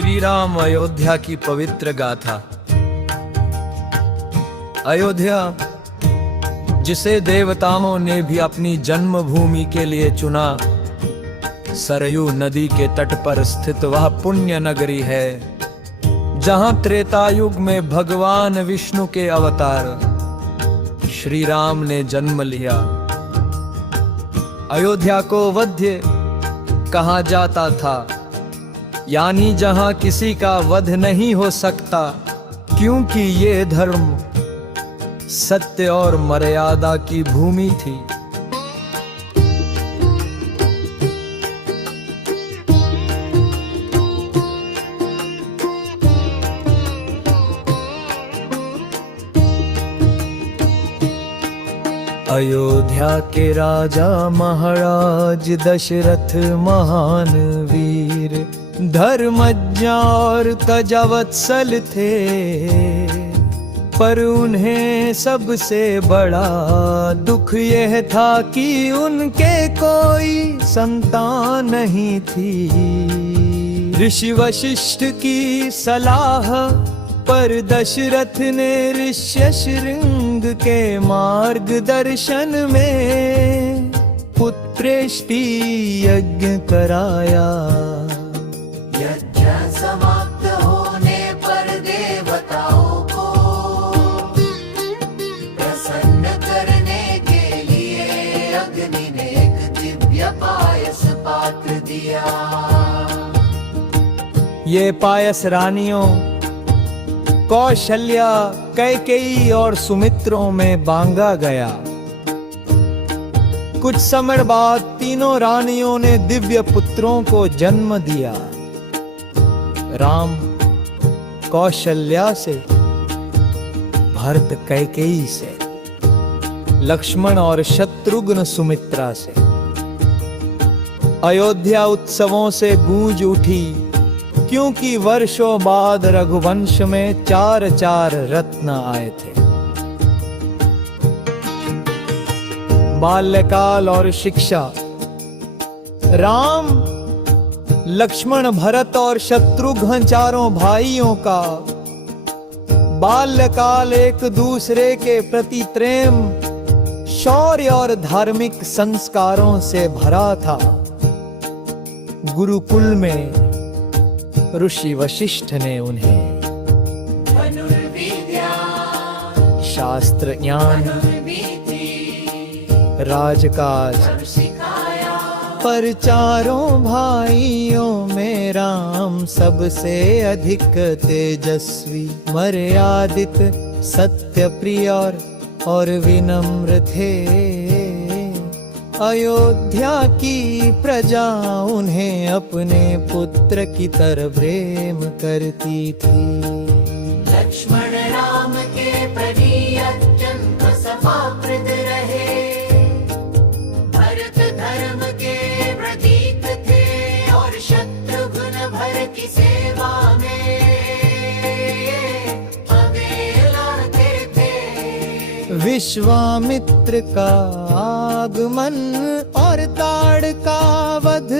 श्री राम अयोध्या की पवित्र गाथा। अयोध्या, जिसे देवताओं ने भी अपनी जन्मभूमि के लिए चुना, सरयू नदी के तट पर स्थित वह पुण्य नगरी है जहां त्रेतायुग में भगवान विष्णु के अवतार श्री राम ने जन्म लिया। अयोध्या को वध्य कहा जाता था, यानी जहां किसी का वध नहीं हो सकता, क्योंकि ये धर्म सत्य और मर्यादा की भूमि थी। अयोध्या के राजा महाराज दशरथ महान वीर, धर्मज्ञ और तजवत्सल थे, पर उन्हें सबसे बड़ा दुख यह था कि उनके कोई संतान नहीं थी। ऋषि वशिष्ठ की सलाह पर दशरथ ने ऋष्यशृंग के मार्गदर्शन में पुत्रेष्टि यज्ञ कराया। यज्ञ समाप्त होने पर देवताओं को प्रसन्न करने के लिए अग्नि ने एक दिव्य पायस पात्र दिया। ये पायस रानियों कौशल्या, कैकेयी और सुमित्रों में बांगा गया। कुछ समय बाद तीनों रानियों ने दिव्य पुत्रों को जन्म दिया। राम कौशल्या से, भरत कैकेयी से, लक्ष्मण और शत्रुघ्न सुमित्रा से। अयोध्या उत्सवों से गूंज उठी, क्योंकि वर्षों बाद रघुवंश में 4 रत्न आए थे। बाल्यकाल और शिक्षा। राम, लक्ष्मण, भरत और शत्रुघ्न चारों भाइयों का बाल्यकाल एक दूसरे के प्रति प्रेम, शौर्य और धार्मिक संस्कारों से भरा था। गुरुकुल में ऋषि वशिष्ठ ने उन्हें धनुर्विद्या, शास्त्र ज्ञान, राजकाज सिखाया। पर चारों भाइयों में राम सबसे अधिक तेजस्वी, मर्यादित, सत्यप्रिय और विनम्र थे। अयोध्या की प्रजा उन्हें अपने पुत्र की तरह प्रेम करती थी। लक्ष्मण राम के प्रति अत्यंत सभाप्रद रहे। भरत धर्म के प्रतीक थे और शत्रुघ्न भरत की सेवा में अकेलाते थे। विश्वामित्र का आगमन और ताड़का वध।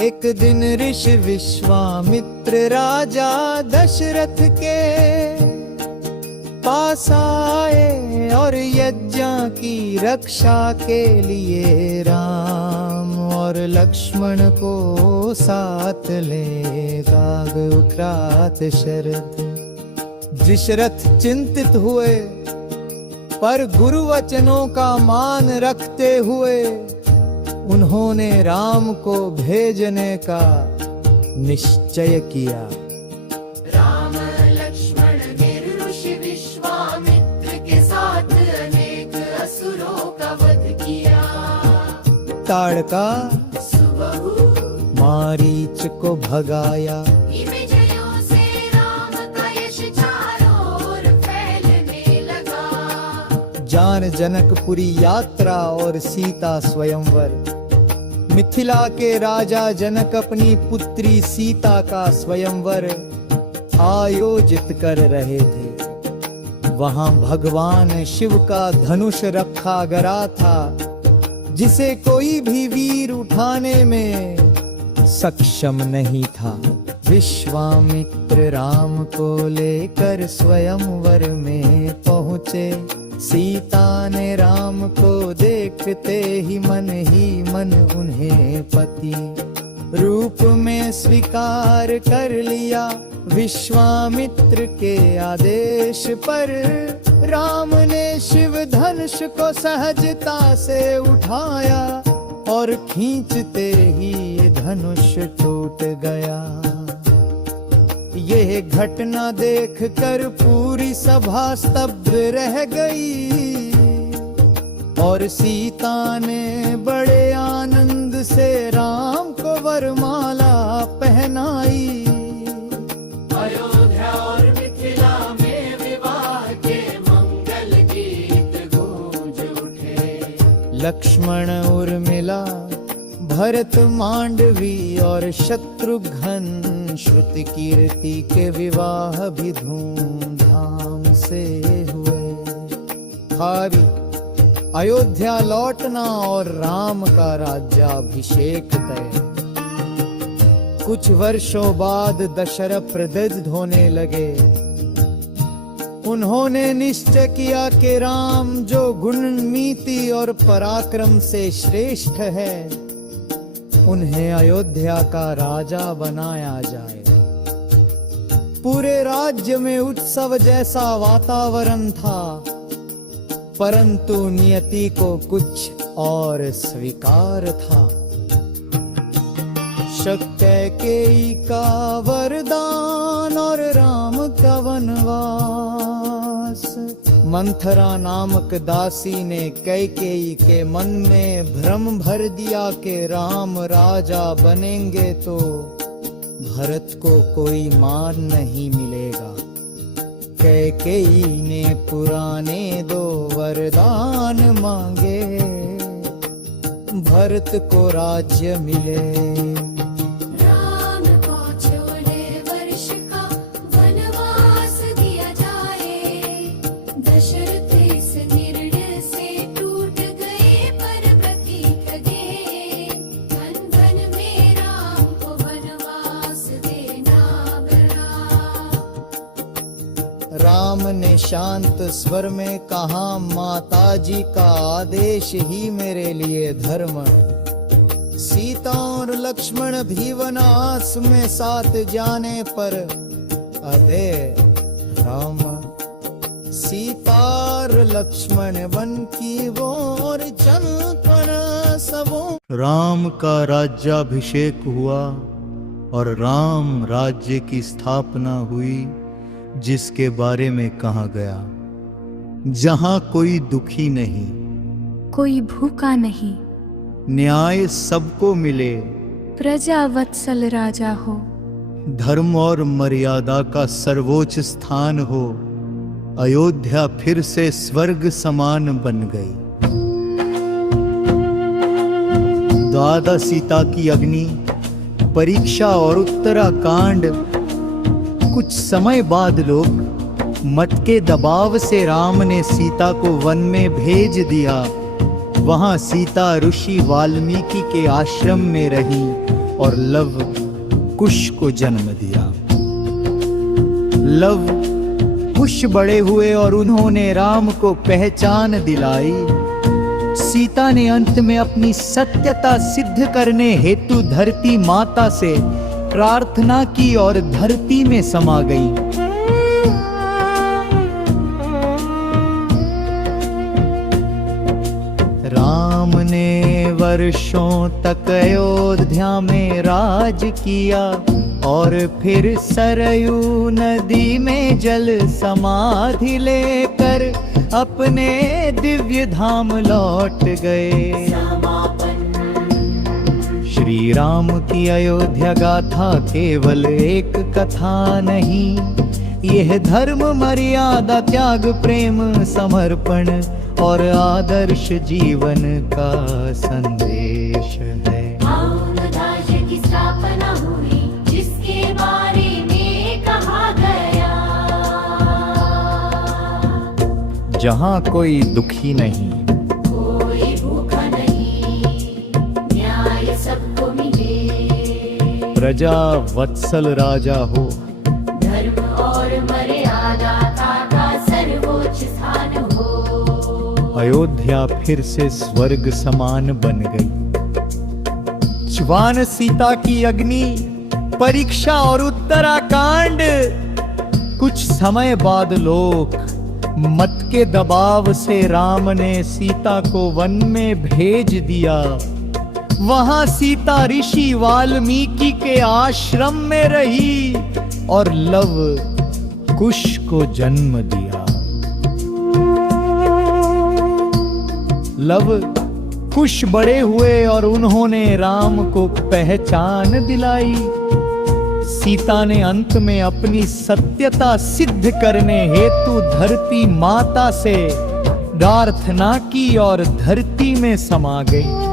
एक दिन ऋषि विश्वामित्र राजा दशरथ के पास आए और यज्ञ की रक्षा के लिए राम और लक्ष्मण को साथ ले गाग उक्रात शरद। दशरथ चिंतित हुए, पर गुरु वचनों का मान रखते हुए उन्होंने राम को भेजने का निश्चय किया। राम लक्ष्मण ने ऋषि विश्वामित्र के साथ अनेक असुरों का वध किया। ताड़का सुबहु मारीच को भगाया। विजयों से राम का यश चारों ओर फैलने लगा। जान जनकपुरी यात्रा और सीता स्वयंवर। मिथिला के राजा जनक अपनी पुत्री सीता का स्वयंवर आयोजित कर रहे थे। वहां भगवान शिव का धनुष रखा गया था, जिसे कोई भी वीर उठाने में सक्षम नहीं था। विश्वामित्र राम को लेकर स्वयंवर में पहुँचे। सीता ने राम को देखते ही मन उन्हें पति रूप में स्वीकार कर लिया। विश्वामित्र के आदेश पर राम ने शिव धनुष को सहजता से उठाया और खींचते ही धनुष टूट गया। यह घटना देखकर पूरी सभा स्तब्ध रह गई और सीता ने बड़े आनंद से राम को वरमाला पहनाई। अयोध्या और मिथिला में विवाह के मंगल गीत गूंज उठे। लक्ष्मण उर्मिला, भरत मांडवी और शत्रुघ्न श्रुति कीर्ति के विवाह भी धूमधाम से हुए। भावी अयोध्या लौटना और राम का राज्याभिषेक तय। कुछ वर्षों बाद दशरथ प्रदग्ध होने लगे। उन्होंने निश्चय किया कि राम जो गुण नीति और पराक्रम से श्रेष्ठ है, उन्हें अयोध्या का राजा बनाया जाए। पूरे राज्य में उत्सव जैसा वातावरण था, परंतु नियति को कुछ और स्वीकार था। कैकेयी का वरदान और राम का वनवास। मंथरा नामक दासी ने कैकेयी के मन में भ्रम भर दिया कि राम राजा बनेंगे तो भरत को कोई मान नहीं मिलेगा। कैकेयी ने पुराने 2 वरदान मांगे, भरत को राज्य मिले। राम को 14 वर्ष का वनवास दिया जाए। दशरथ इस निर्णय से टूट गए, पर प्रतीक गए। वन में राम को वनवास देना गया। राम ने शांत स्वर में कहा, माताजी का आदेश ही मेरे लिए धर्म। सीता और लक्ष्मण भी वनवास में साथ जाने पर अदे राम सीता और लक्ष्मण वन की ओर चलकर सबों। राम का राज्याभिषेक हुआ और राम राज्य की स्थापना हुई, जिसके बारे में कहा गया, जहां कोई दुखी नहीं, कोई भूखा नहीं, न्याय सबको मिले, प्रजा वत्सल राजा हो, धर्म और मर्यादा का सर्वोच्च स्थान हो। अयोध्या फिर से स्वर्ग समान बन गई। द्वादशीता की अग्नि, परीक्षा और उत्तराकांड। कुछ समय बाद लोग मत के दबाव से राम ने सीता को वन में भेज दिया। वहां सीता ऋषि वाल्मीकि के आश्रम में रही और लव कुश को जन्म दिया। लव कुश बड़े हुए और उन्होंने राम को पहचान दिलाई। सीता ने अंत में अपनी सत्यता सिद्ध करने हेतु धरती माता से प्रार्थना की और धरती में समा गई। राम ने वर्षों तक अयोध्या में राज किया और फिर सरयू नदी में जल समाधि लेकर अपने दिव्य धाम लौट गए। श्री राम की अयोध्या गाथा केवल एक कथा नहीं, यह धर्म मर्यादा त्याग प्रेम समर्पण और आदर्श जीवन का संदेश है। राज्य की स्थापना हुई, जिसके बारे में कहा गया, जहाँ कोई दुखी नहीं, कोई भूखा नहीं, न्याय सबको मिले, प्रजा वत्सल राजा हो। धर्म और मर्यादा का सर्वोच्च स्थान हो। अयोध्या फिर से स्वर्ग समान बन गई। ज्वान सीता की अग्नि, परीक्षा और उत्तराकांड। कुछ समय बाद लोग मत के दबाव से राम ने सीता को वन में भेज दिया। वहां सीता ऋषि वाल्मीकि के आश्रम में रही और लव कुश को जन्म दिया। लव कुश बड़े हुए और उन्होंने राम को पहचान दिलाई। सीता ने अंत में अपनी सत्यता सिद्ध करने हेतु धरती माता से प्रार्थना की और धरती में समा गई।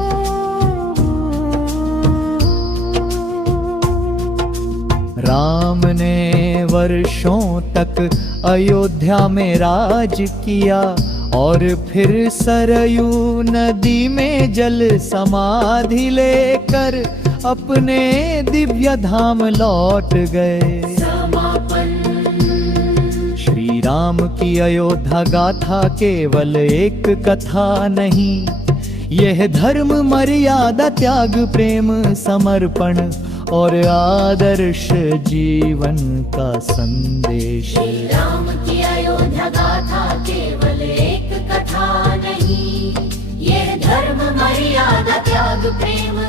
राम ने वर्षों तक अयोध्या में राज किया और फिर सरयू नदी में जल समाधि लेकर अपने दिव्य धाम लौट गए। श्री राम की अयोध्या गाथा केवल एक कथा नहीं, यह धर्म मर्यादा त्याग प्रेम समर्पण और आदर्श जीवन का संदेश। श्री राम की अयोध्या गाथा केवल एक कथा नहीं, यह धर्म मर्यादा त्याग प्रेम